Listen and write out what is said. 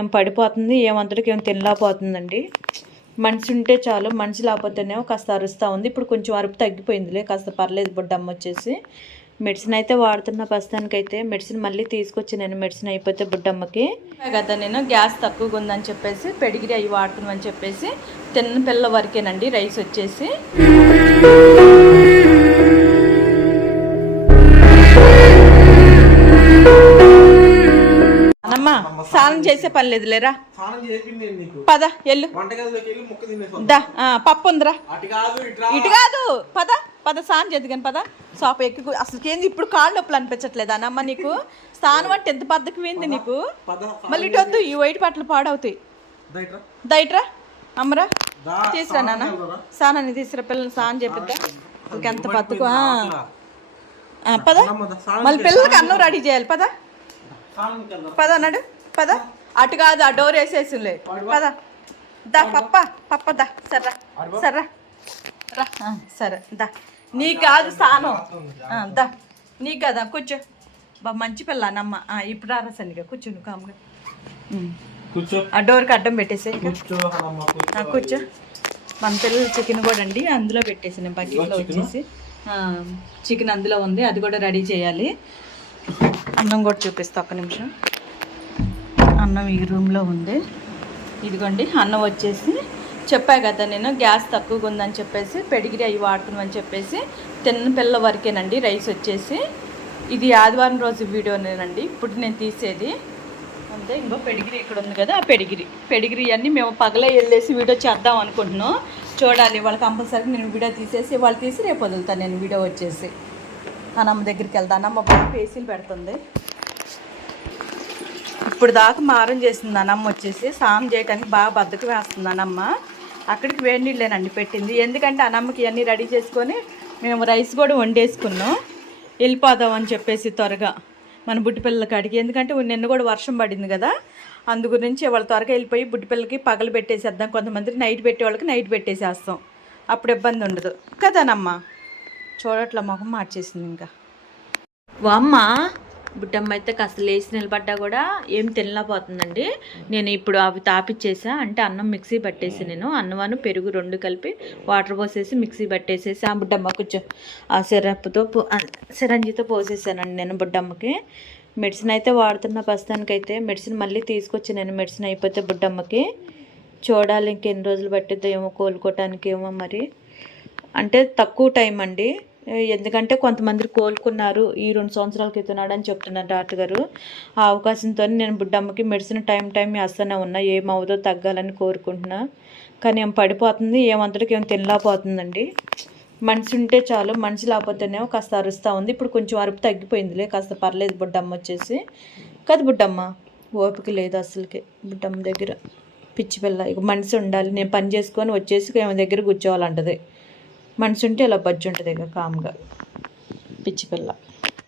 ఏం పడిపోతుంది, ఏమంతటికి ఏం తినలేకపోతుందండి. మనిషి ఉంటే చాలు, మనిషి లేకపోతేనేమో కాస్త అరుస్తూ ఉంది. ఇప్పుడు కొంచెం అరుపు తగ్గిపోయిందిలే, కాస్త పర్లేదు. బుడ్డమ్మ వచ్చేసి మెడిసిన్ అయితే వాడుతున్న ప్రస్తుతానికైతే. మెడిసిన్ మళ్ళీ తీసుకొచ్చి నేను మెడిసిన్ అయిపోతే బుడ్డమ్మకి కదా నేను గ్యాస్ తక్కువగా ఉందని చెప్పేసి పెడిగిరి అవి వాడుతున్నామని చెప్పేసి తిన్న పిల్ల వరకేనండి రైస్ వచ్చేసి. అమ్మా స్నానం చేసే పని లేదు లేరా, పద ఎల్లు. పప్పు ఉందిరా, ఇటు కాదు పద పద స్నానం చేద్దు కానీ పద. సోప ఎక్కి అసలు ఏంది ఇప్పుడు కాళ్ళు నొప్పులు అనిపించట్లేదు అనమ్మ నీకు? స్నానం అంటే ఎంత బద్దకమైంది నీకు? మళ్ళీ ఇటు వద్దు, ఈ వైట్ బట్టలు పాడవుతాయి. దయట్రా అమ్మరా, తీసురా నాన్న స్నానాన్ని తీసురా, పిల్లల్ని స్నానం చేపిద్దా. ఎంత బద్దకు. పద మళ్ళీ పిల్లలకి అన్నం రెడీ చేయాలి. పద పద అన్నాడు, పద. అటు కాదు, ఆ డోర్ వేసేసిలే. పద దా పప్ప పప్ప దా. సర్రా సర్రా రా, సరే దా. నీకు కాదు స్నానం, దా నీకు కదా. కూర్చో బా, మంచి పిల్ల నమ్మ. ఇప్పుడు రారా సన్నిగా కూర్చో, నువ్వు కామ్గా ఆ డోర్కి అడ్డం పెట్టేసే. కూర్చో. మన పిల్లలు చికెన్ కూడా అండి అందులో పెట్టేసి నేను బకెట్లో వచ్చేసి చికెన్ అందులో ఉంది, అది కూడా రెడీ చేయాలి. అన్నం కూడా చూపిస్తా, ఒక్క నిమిషం. అన్నం ఈ రూమ్లో ఉంది. ఇదిగోండి అన్నం వచ్చేసి. చెప్పా కదా నేను గ్యాస్ తక్కువగా ఉందని చెప్పేసి పెడిగిరి అవి వాడుతున్నామని చెప్పేసి తిన్న పిల్ల వరకేనండి రైస్ వచ్చేసి. ఇది ఆదివారం రోజు వీడియోనేనండి ఇప్పుడు నేను తీసేది. అంతే. ఇంకో పెడిగిరి ఇక్కడ ఉంది కదా, ఆ పెడిగిరి అన్నీ మేము పగలే వెళ్ళేసి వీడియో చేద్దాం అనుకుంటున్నాం. చూడాలి, వాళ్ళు కంపల్సరీ నేను వీడియో తీసేసి వాళ్ళు తీసి రేపు వదులుతాను నేను వీడియో వచ్చేసి. అన్నమ్మ దగ్గరికి వెళ్తాను. అన్నమ్మ బాగా పేసీలు పెడుతుంది. ఇప్పుడు దాకా మారం చేసింది అన్నమ్మ వచ్చేసి. స్నానం చేయడానికి బాగా బద్దకు వేస్తుంది అన్నమ్మ. అక్కడికి వేడి నీళ్ళేనండి పెట్టింది. ఎందుకంటే అన్నమ్మకి ఇవన్నీ రెడీ చేసుకొని మేము రైస్ కూడా వండేసుకున్నాం, వెళ్ళిపోదామని చెప్పేసి త్వరగా మన బుట్టి పిల్లలకి అడిగి. ఎందుకంటే నిన్న కూడా వర్షం పడింది కదా, అందు గురించి వాళ్ళు త్వరగా వెళ్ళిపోయి బుట్టి పిల్లలకి పగలు పెట్టేసేద్దాం. కొంతమంది నైట్ పెట్టే వాళ్ళకి నైట్ పెట్టేసేస్తాం, అప్పుడు ఇబ్బంది ఉండదు కదానమ్మ. చూడట్ల మొహం మార్చేసింది ఇంకా. వామ్మ బుడ్డమ్మ అయితే కాస్త లేచి నిలబడ్డా కూడా ఏం తినలేకపోతుందండి. నేను ఇప్పుడు అవి తాపిచ్చేసా, అంటే అన్నం మిక్సీ పట్టేసి నేను అన్నవాను పెరుగు రెండు కలిపి వాటర్ పోసేసి మిక్సీ పట్టేసేసి ఆ బుడ్డమ్మ కొంచెం ఆ సిరంజితో పోసేసానండి నేను బుడ్డమ్మకి. మెడిసిన్ అయితే వాడుతున్న ప్రస్తుతానికైతే. మెడిసిన్ మళ్ళీ తీసుకొచ్చి నేను మెడిసిన్ అయిపోతే బుడ్డమ్మకి. చూడాలి ఇంకెన్ని రోజులు పట్టిద్దో ఏమో కోలుకోవటానికి ఏమో మరి. అంటే తక్కువ టైం అండి, ఎందుకంటే కొంతమంది కోలుకున్నారు ఈ 2 సంవత్సరాల క్రితం అని చెప్తున్నారు డాక్టర్ గారు. ఆ అవకాశంతో నేను బుడ్డమ్మకి మెడిసిన్ టైం వేస్తూనే ఉన్నా, ఏమవుదో తగ్గాలని కోరుకుంటున్నా. కానీ ఏం పడిపోతుంది, ఏమంతటికి ఏం తినలేకపోతుందండి. మనిషి ఉంటే చాలు, మనిషి లేకపోతేనేమో కాస్త అరుస్తూ ఉంది. ఇప్పుడు కొంచెం అరుపు తగ్గిపోయిందిలే, కాస్త పర్లేదు. బుడ్డమ్మ వచ్చేసి కదా, బుడ్డమ్మ ఓపిక లేదు అసలుకి బుడ్డమ్మ దగ్గర. పిచ్చి పిల్ల. ఇక మనిషి ఉండాలి, నేను పని చేసుకొని వచ్చేసి ఏమో దగ్గర కూర్చోవాలంటది. మనిషి ఉంటే ఇలా బజ్జి ఉంటుంది ఇక కామ్గా. పిచ్చి పిల్ల.